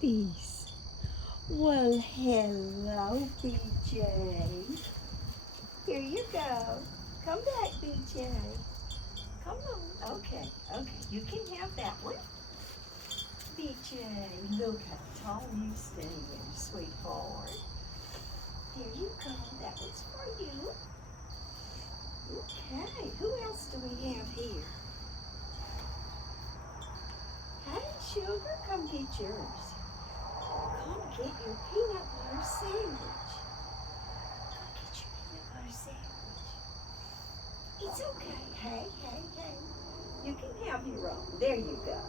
Peace. Well, hello, BJ. Here you go. Come back, BJ. Come on. Okay, you can have that one. BJ, look how tall you stand, sweetheart. There you go. That one's for you. Okay, who else do we have here? Hey, sugar, come get yours. Come get your peanut butter sandwich. Come get your peanut butter sandwich. It's okay. Hey. You can have your own. There you go.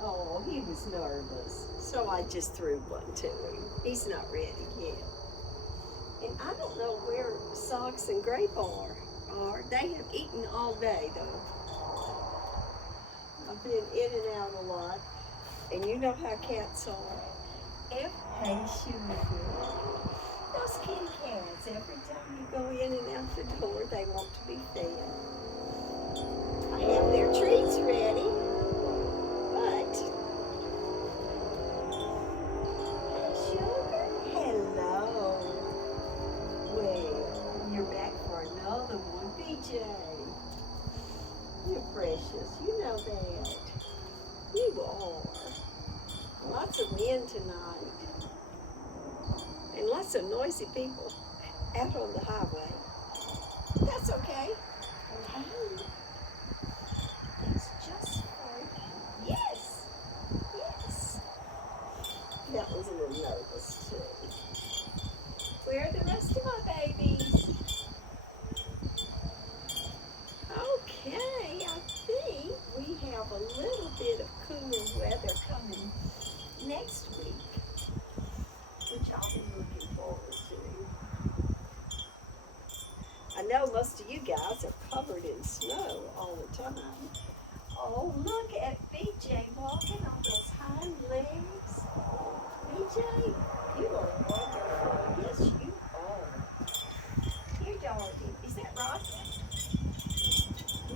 Oh, he was nervous, so I just threw one to him. He's not ready yet. And I don't know where Socks and Grape are. They have eaten all day, though. I've been in and out a lot. And you know how cats are. Hey, sugar. Those kitty cats, every time you go in and out the door, they want to be fed. I have their treats ready, but... Hey, sugar. Hello. Well, you're back for another one, BJ. You're precious. You know that. You are. Lots of men tonight. And lots of noisy people out on the highway. That's okay. Hey, it's just for you. Yes. That was a little nervous too. Where are the rest of my babies? Okay, I think we have a little bit of cooler weather coming next week, which I'll be looking forward to. I know most of you guys are covered in snow all the time. Oh, look at BJ walking on those hind legs. BJ, you are wonderful. Yes, you are. Here, doggy. Is that Rocky?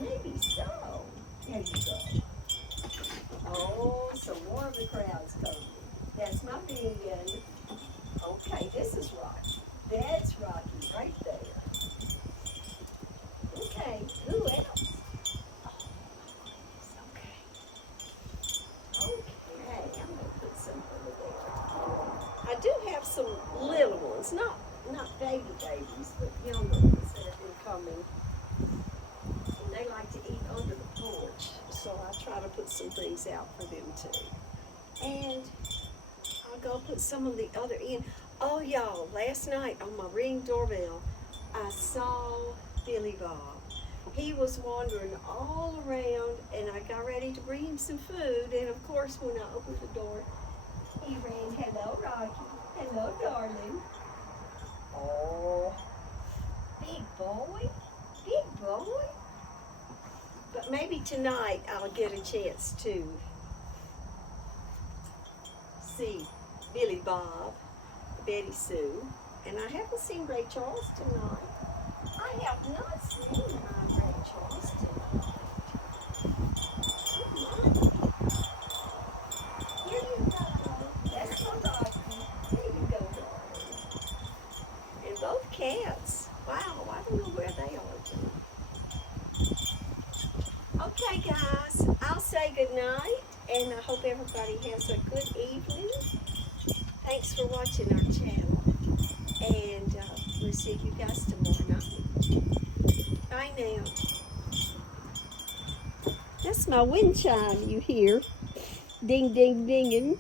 Maybe so. There you go. Oh, some more of the crowd's coming. That's my big end. Okay, this is Rocky. That's Rocky right there. Okay, who else? Oh, okay. Okay, I'm going to put some over there. I do have some little ones, not babies, but younger ones that have been coming. And they like to eat under the porch, so I try to put some things out for them too. And I'll go put some on the other end. Oh, y'all, last night on my Ring doorbell, I saw Billy Bob. He was wandering all around, and I got ready to bring him some food. And of course, when I opened the door, he ran, "Hello, Rocky. Hello, darling." Oh, big boy. But maybe tonight I'll get a chance to see Billy Bob, Betty Sue, and I haven't seen Ray Charles tonight. I have not seen my Ray Charles tonight. Here you go. That's my Rocky. Here you go, darling. And both cats. Wow, I don't know where they are tonight. Okay, guys, I'll say good night, and I hope everybody has a good evening. Thanks for watching our channel, and we'll see you guys tomorrow night. Bye now. That's my wind chime you hear. Ding, ding, dinging.